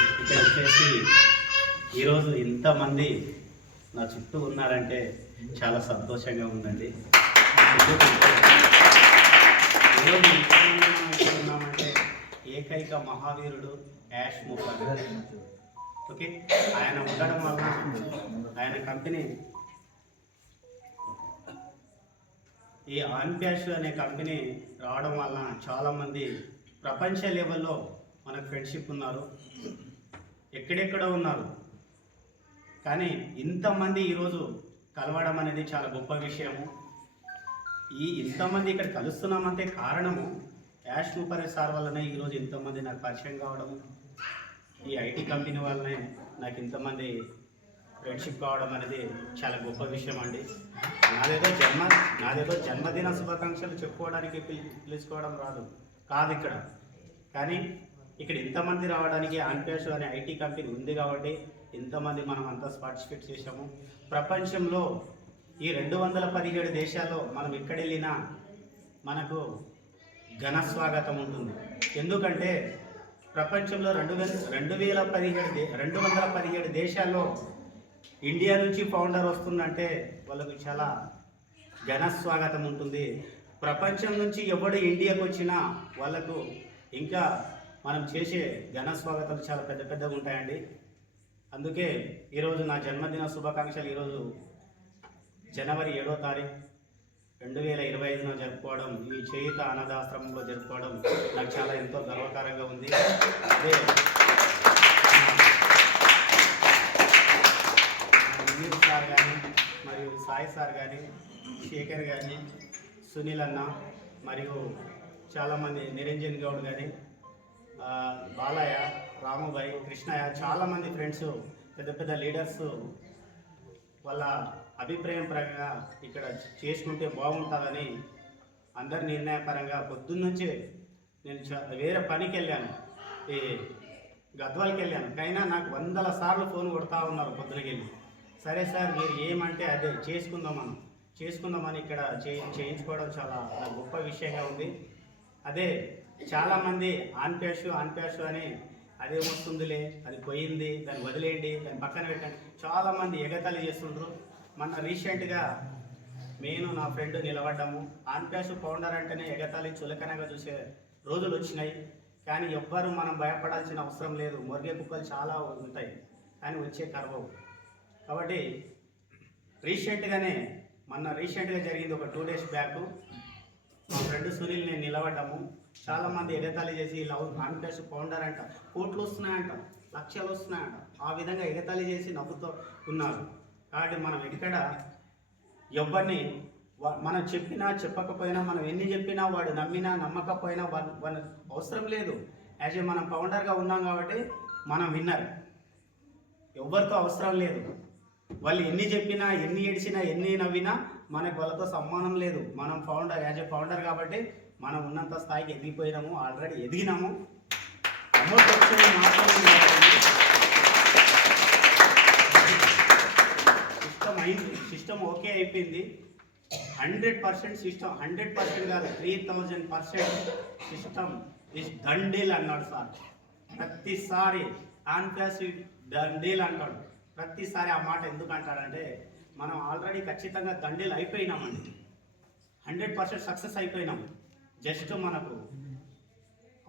ఇక్కడ వచ్చేసి ఈరోజు ఇంతమంది నా చుట్టూ ఉన్నారంటే చాలా సంతోషంగా ఉందండి. ఈరోజు ఉన్నామంటే ఏకైక మహావీరుడు యాష్ ముఖర్జీ. ఓకే, ఆయన ఉండడం వలన ఆయన కంపెనీ ఈ ఆన్ప్యాష్ అనే కంపెనీ రావడం వలన చాలామంది ప్రపంచ లెవెల్లో మనకు ఫ్రెండ్షిప్ ఉన్నారు, ఎక్కడెక్కడో ఉన్నారు. కానీ ఇంతమంది ఈరోజు కలవడం అనేది చాలా గొప్ప విషయము. ఇంతమంది ఇక్కడ కలుస్తున్నామంటే కారణము యాష్ ముఖర్జీ సార్ వల్లనే ఈరోజు ఇంతమంది నాకు పరిచయం కావడము, ఈ ఐటీ కంపెనీ వల్లనే నాకు ఇంతమంది ఫ్రెండ్షిప్ కావడం అనేది చాలా గొప్ప విషయం అండి. నాదేదో జన్మదిన శుభాకాంక్షలు చెప్పుకోవడానికి పిలుచుకోవడం కాదు ఇక్కడ. కానీ ఇక్కడ ఇంతమంది రావడానికి ఆన్ప్యాష్ అనే ఐటీ కంపెనీ ఉంది కాబట్టి ఇంతమంది మనం అంతా పార్టిసిపేట్ చేసాము. ప్రపంచంలో ఈ 217 దేశాల్లో మనం ఎక్కడెళ్ళినా మనకు ఘన స్వాగతం ఉంటుంది. ఎందుకంటే ప్రపంచంలో 217 దేశాల్లో ఇండియా నుంచి ఫౌండర్ వస్తుందంటే వాళ్ళకు చాలా ఘన స్వాగతం ఉంటుంది. ప్రపంచం నుంచి ఎవడు ఇండియాకు వచ్చినా వాళ్ళకు ఇంకా మనం చేసే ఘన స్వాగతాలు చాలా పెద్దగా ఉంటాయండి. అందుకే ఈరోజు నా జన్మదిన శుభాకాంక్షలు ఈరోజు జనవరి 7వ తారీఖు 2025 జరుపుకోవడం, ఈ చేయుత అనాథాశ్రమంలో జరుపుకోవడం నాకు చాలా ఎంతో గర్వకారంగా ఉంది. అదే అమీర్ సార్ కానీ, మరియు సాయి సార్ కానీ, శేఖర్ కానీ, సునీల్ అన్న, మరియు చాలామంది నిరంజన్ గౌడ్ కానీ, బాలయ్య, రాముబాయ్, కృష్ణయ్య, చాలామంది ఫ్రెండ్స్, పెద్ద లీడర్స్ వాళ్ళ అభిప్రాయం పరంగా ఇక్కడ చేసుకుంటే బాగుంటుందని అందరి నిర్ణయపరంగా పొద్దున్నుంచే నేను వేరే పనికి వెళ్ళాను, ఈ గద్వాలకి వెళ్ళాను. అయినా నాకు 100 సార్లు ఫోన్ కొడతా ఉన్నారు పొద్దునకెళ్ళి. సరే సార్ మీరు ఏమంటే అదే చేసుకుందామని ఇక్కడ చేయించుకోవడం చాలా గొప్ప విషయంగా ఉంది. అదే చాలామంది ఆన్ప్యాష్ అని అదే వస్తుందిలే, అది పోయింది, దాన్ని వదిలేయండి, దాన్ని పక్కన పెట్టండి, చాలామంది ఎగతాళి చేస్తుండ్రు. మన రీసెంట్గా నేను నా ఫ్రెండ్ నిలబడ్డాము. ఆన్ప్యాష్ ఫౌండర్ అంటేనే ఎగతాళి చులకనగా చూసే రోజులు వచ్చినాయి. కానీ ఎవ్వరూ మనం భయపడాల్సిన అవసరం లేదు. మొరిగే కుక్కలు చాలా ఉంటాయి కానీ వచ్చే కరవవు. కాబట్టి రీసెంట్గా జరిగింది ఒక 2 days బ్యాక్, మా ఫ్రెండ్ సునీల్ నేను నిలబడ్డాము. చాలామంది ఎగతాళి చేసి ఆన్ప్యాష్ ఫౌండర్ అంట, కోట్లు వస్తున్నాయంట, లక్షలు వస్తున్నాయంట, ఆ విధంగా ఎగతాళి చేసి నవ్వుతూ ఉన్నారు. కాబట్టి మనం ఎక్కడ ఎవరిని మనం చెప్పినా చెప్పకపోయినా, మనం ఎన్ని చెప్పినా వాడు నమ్మినా నమ్మకపోయినా వాళ్ళ అవసరం లేదు. యాజ్ ఏ మనం ఫౌండర్గా ఉన్నాం కాబట్టి మనం విన్నర్, ఎవరితో అవసరం లేదు. వాళ్ళు ఎన్ని చెప్పినా, ఎన్ని ఏడిచినా, ఎన్ని నవ్వినా మనకు వాళ్ళతో సంబంధం లేదు. మనం యాజ్ ఏ ఫౌండర్ కాబట్టి మనం ఉన్నంత స్థాయికి ఎదిగిపోయినాము, ఆల్రెడీ ఎదిగినాము. అమౌంట్ వచ్చేది మాత్రమే సిస్టమ్ ఓకే అయిపోయింది. 100% సిస్టమ్, 100% కాదు 3000% సిస్టమ్ ఇస్ దండీల్ అన్నాడు సార్. ప్రతిసారి ఆన్ప్యాష్ దండీల్ అంటాడు. ప్రతిసారి ఆ మాట ఎందుకు అంటాడంటే మనం ఆల్రెడీ ఖచ్చితంగా దండీల్ అయిపోయినామండి, 100% సక్సెస్ అయిపోయినాము. జస్ట్ మనకు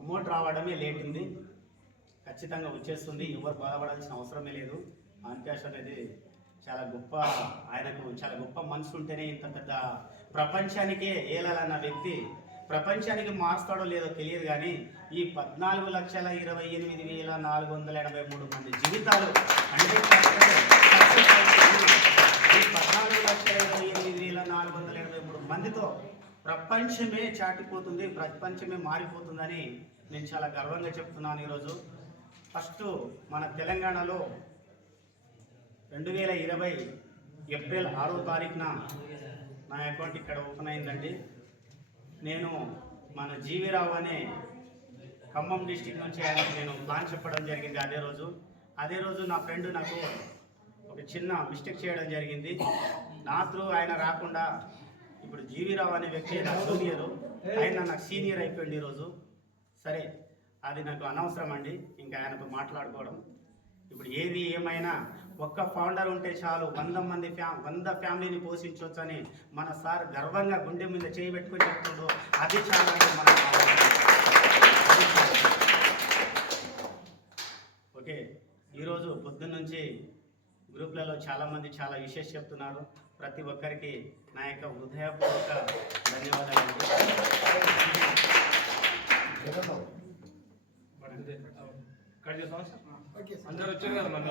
అమౌంట్ రావడమే లేట్ ఉంది, ఖచ్చితంగా వచ్చేస్తుంది. ఎవరు బాధపడాల్సిన అవసరమే లేదు. ఆన్ప్యాష్ అనేది చాలా గొప్ప, ఆయనకు చాలా గొప్ప మనసు ఉంటేనే ఇంత పెద్ద ప్రపంచానికే ఏలాలన్న వ్యక్తి ప్రపంచానికి మారుస్తాడో లేదో తెలియదు. కానీ ఈ 14,28,483 మంది జీవితాలు 14,28,483 మందితో ప్రపంచమే చాటిపోతుంది, ప్రపంచమే మారిపోతుందని నేను చాలా గర్వంగా చెప్తున్నాను. ఈరోజు ఫస్ట్ మన తెలంగాణలో 2020 ఏప్రిల్ 6వ తారీఖున నా అకౌంట్ ఇక్కడ ఓపెన్ అయిందండి. నేను మన జీవీరావు అనే ఖమ్మం డిస్టిక్ నుంచి ఆయనకు నేను ప్లాన్ చెప్పడం జరిగింది. అదే రోజు నా ఫ్రెండ్ నాకు ఒక చిన్న మిస్టేక్ చేయడం జరిగింది. నా త్రూ ఆయన రాకుండా ఇప్పుడు జీవీరావు అనే వ్యక్తి నా జూనియరు, ఆయన నాకు సీనియర్ అయిపోయింది ఈరోజు. సరే అది నాకు అనవసరం అండి, ఇంకా ఆయనతో మాట్లాడుకోవడం. ఇప్పుడు ఏది ఏమైనా ఒక్క ఫౌండర్ ఉంటే చాలు 100 ఫ్యామిలీని పోషించవచ్చని మన సార్ గర్వంగా గుండె మీద చేయబెట్టుకొని చెప్తుండో అది చాలా మన. ఓకే, ఈరోజు పొద్దున్న నుంచి గ్రూప్లలో చాలామంది చాలా విషయం చెప్తున్నారు. ప్రతి ఒక్కరికి నా యొక్క హృదయపూర్వక ధన్యవాదాలు. అందరూ వచ్చారు కదా మన